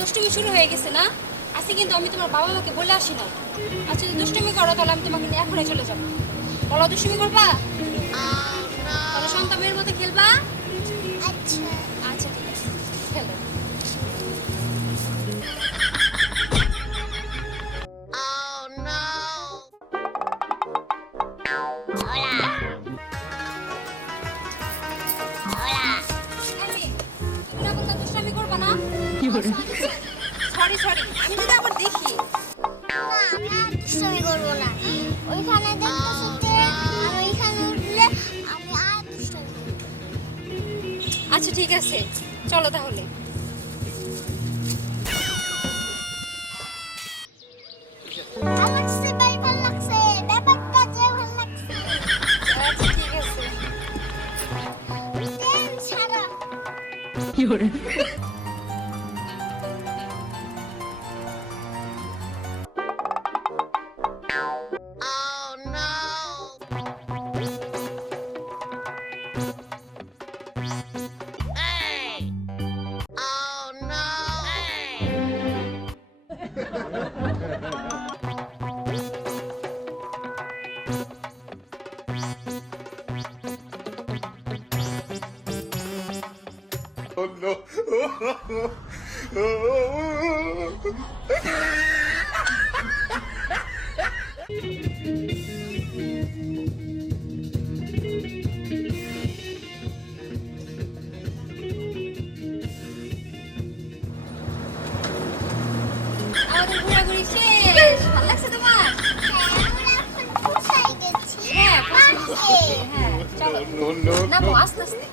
দুষ্টুমি শুরু হয়ে গেছে না? আজকে কিন্তু আমি তোমার বাবা মাকে বলে আসি না। আচ্ছা যদি দুষ্টুমি করো তাহলে আমি তোমাকে নিয়ে এখনই চলে যাবো। বলো দুষ্টুমি করবা? তাহলে সন্তানের মতো খেলবা? আচ্ছা আচ্ছা ঠিক আছে খেলো। দুষ্টুমি করবা না? সরি সরি আমি যদি আবার দেখি দুষ্টুমি করবো না। ওইখানে দেখতে আর ওইখানে উঠলে আমি আর দুষ্টুমি করবো। আচ্ছা ঠিক আছে চলো তাহলে। আমার সে ভাই ভালো লাগছে, ব্যাপারটা যে ভালো লাগছে। আচ্ছা ঠিক আছে। দেন ছাড়া। কি হলো? Oh no. আমাদের ঘোরাঘুরি শেষ। ভালো লাগছে তোমার? আমরা এখন কোথায় গেছি? হ্যাঁ পার্কে। হ্যাঁ চলো No, no, না no. আস্তে আস্তে।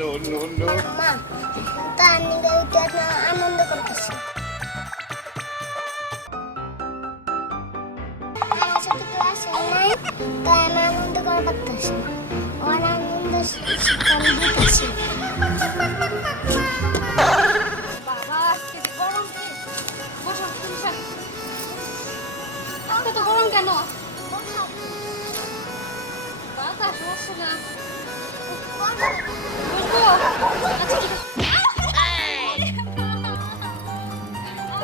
No, no, no. মা তার নিগে ওইটা না আনন্দ করতেছি। আমার সাথে ক্লাসে নাই তাই আমি আনন্দ করে পারতেছি না। ওর আনন্দ আমি দিতেছি। বাবা আজকে যে গরম কি? বসো তুমি শাড়ি। এত গরম কেন? বাতাস আসছে না। বসবো? আচ্ছা ঠিক আছে।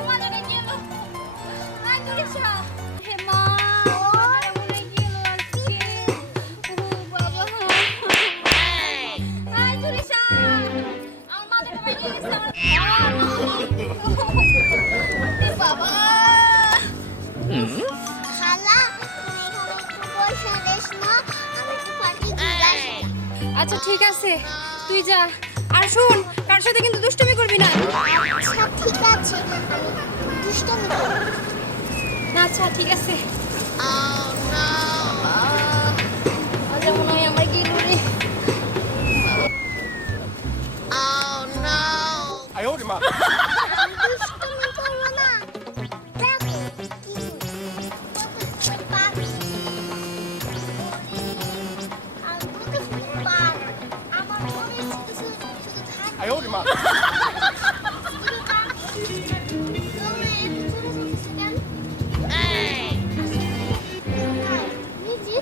আমার জায়গায় গেল। আয় তুলিসা। হে মা, আমার মনে গেল আজকে। ও বাবা। আয় তুলিসা। আমার মা জায়গায় গেছে আমার। বাবা। খালা তুমি এখানে একটু বসে রেস না, আমি একটু পার্কে ঘুরে আসি। আচ্ছা ঠিক আছে তুই যা। আর শোন কার সাথে কিন্তু দুষ্টুমি করবি না। আচ্ছা ঠিক আছে আমি দুষ্টুমি করব। আচ্ছা ঠিক আছে। আজ মনে হয় আমার কি রে। I owed him up. দুষ্টুমি করবো না। দেখো কি পাখি। আর কত সুন্দর পাখ। আমার মনে হচ্ছে শুধু থাকে। I owed him up. শুধু পাখি। তোমরা একটু ছোট ছোট কেন? নিজে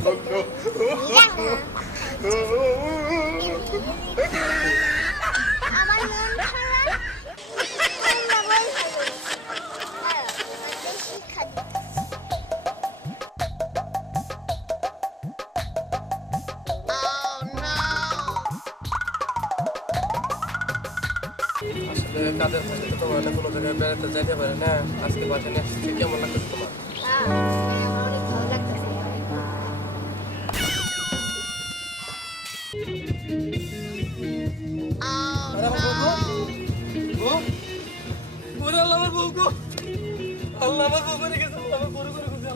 Oh no. আমার মন খারাপ আসলে কাজের ফাঁকে তো তোমার না কোনো জায়গায় বেড়াতে যাইতে পারে না। আজকে বাজে নিয়ে আসছি, কেমন লাগতেছে তোমার? আমার অনেক ভালো লাগতেছে। আরে আমার বউ গো, ওরে আল্লাহ আমার বউ গো, আল্লাহ আমার বউ করে গেছে, আল্লাহ আমার বড় করে গেছে,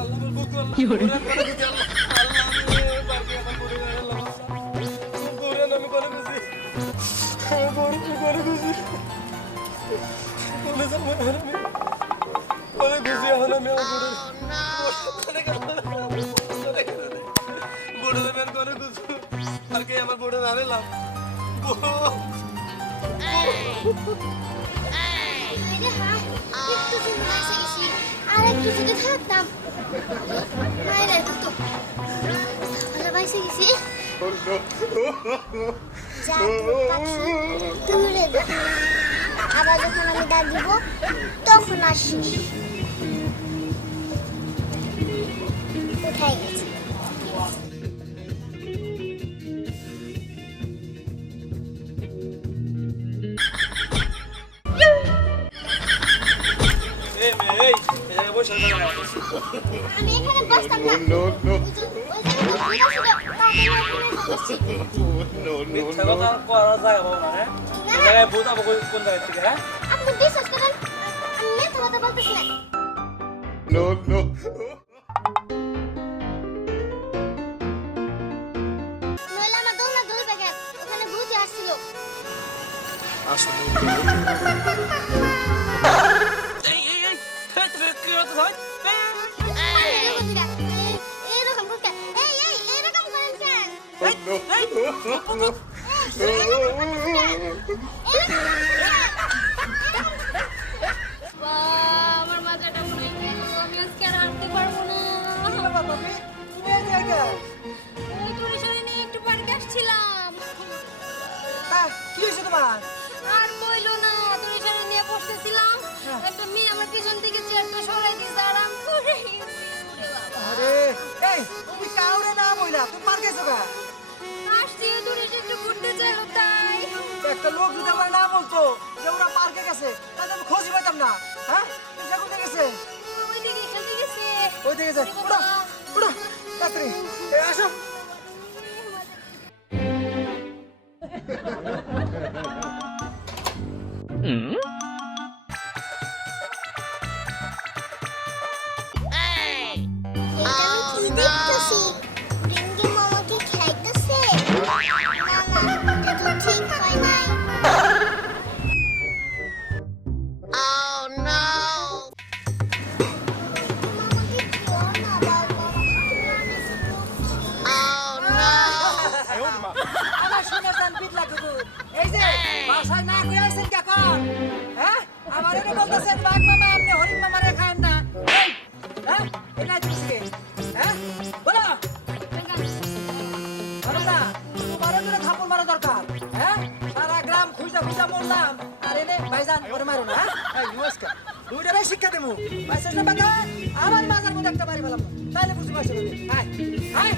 আল্লাহ আমার বউ গো, আল্লাহ কি হরে করে গেছে, আল্লাহ আমি বাকি আমার বড় করে আল্লাহ আমার বউরে আমি করে গেছি, আমার বড় করে গেছি, বলে যাবো আমি করে গেছি, এখন আমি আমার বড় বড় দেবেন করে গেছি, আর কে আমার বড় হারালাম আরে হায়, একটু জন্য এসে গেছি। আর একটু যদি থাকতাম। হায় রে, তো ভালো বাইসে গেছি। Oh no. যা পাখি দূরে যা। আবার যখন আমি ডাক দিব তখন আসিস। কোথায় গেছে? এই মেয়ে, এই জায়গায় বসে থাকো না। আমি এখানে বসতাম না। No, no, ওই no, no, মিথ্যা no, কথা no. করার জায়গা পাবো না, হ্যাঁ? এই জায়গায় ভূত আবো কোন জায়গা থেকে, হ্যাঁ? আপনি বিশ্বাস করেন আমি মিথ্যা কথা বলতেছি না। No, no. নইলে আমার দৌড়া ধরবে কেন? ওখানে ভূত আসছিল। আসলে এই তুমি কি হতো ভাই? এরকম ভূত কেন? এরকম করেন কেন? Oh no. আমার মাথাটা মনে হয় গেল, আমি আজকে আর হাঁটতে পারবো না। ওই টুরিস্টরে নিয়ে একটু পার্কে আসছিলাম। কি হয়েছে তোমার? আর বইলো না, টুরিস্টরে নিয়ে বসতেছিলাম, একটা মেয়ে আমার পিছন থেকে চেয়ারটা সরাই দিয়েছে আর আমি পড়ে গেছি। ওরে বাবা। আরে এই তুমি কাউরে না বইলা তুমি পার গেছো গা? আসছি টুরিস্ট একটু ঘুরতে চাইলো তাই। একটা লোক যদি আমার না বলতো যে ওরা পার্কে গেছে তাহলে আমি খোঁজ পাইতাম না। হ্যাঁ তুমি কোথায় গেছে? ওইদিকে খেলতে গেছে। ওই দিকে গেছে। উঠো উঠো তাড়াতাড়ি এই আসো। এটা আমি কি দেখতেছি? রিঙ্গি মামাকে খাইতেছে? না না, এটা তো ঠিক হয় নাই। মামাকে খেও না বাবা। আমার শুনে জান পিট লাগবে। এই যে বাসায় না কই আইছেন কি এখন? হ্যাঁ আমার এনে বলতেছেন বাঘ মামা আপনি হরিণ মামারে খান না। এই হ্যাঁ এটা দিছে হ্যাঁ বলো বলো না তোমার এনে থাপ্পড় মারা দরকার। হ্যাঁ সারা গ্রাম খুঁজা খুঁজা মরলাম আর এনে ভাইজান ওরে মারো না। এই নমস্কার দুইটারে শিক্ষা দেবো পাইছিস না বাবা আমার মাজার মধ্যে একটা বাড়ি পেলাম তাইলে বুঝতে পারছো না। হ্যাঁ হ্যাঁ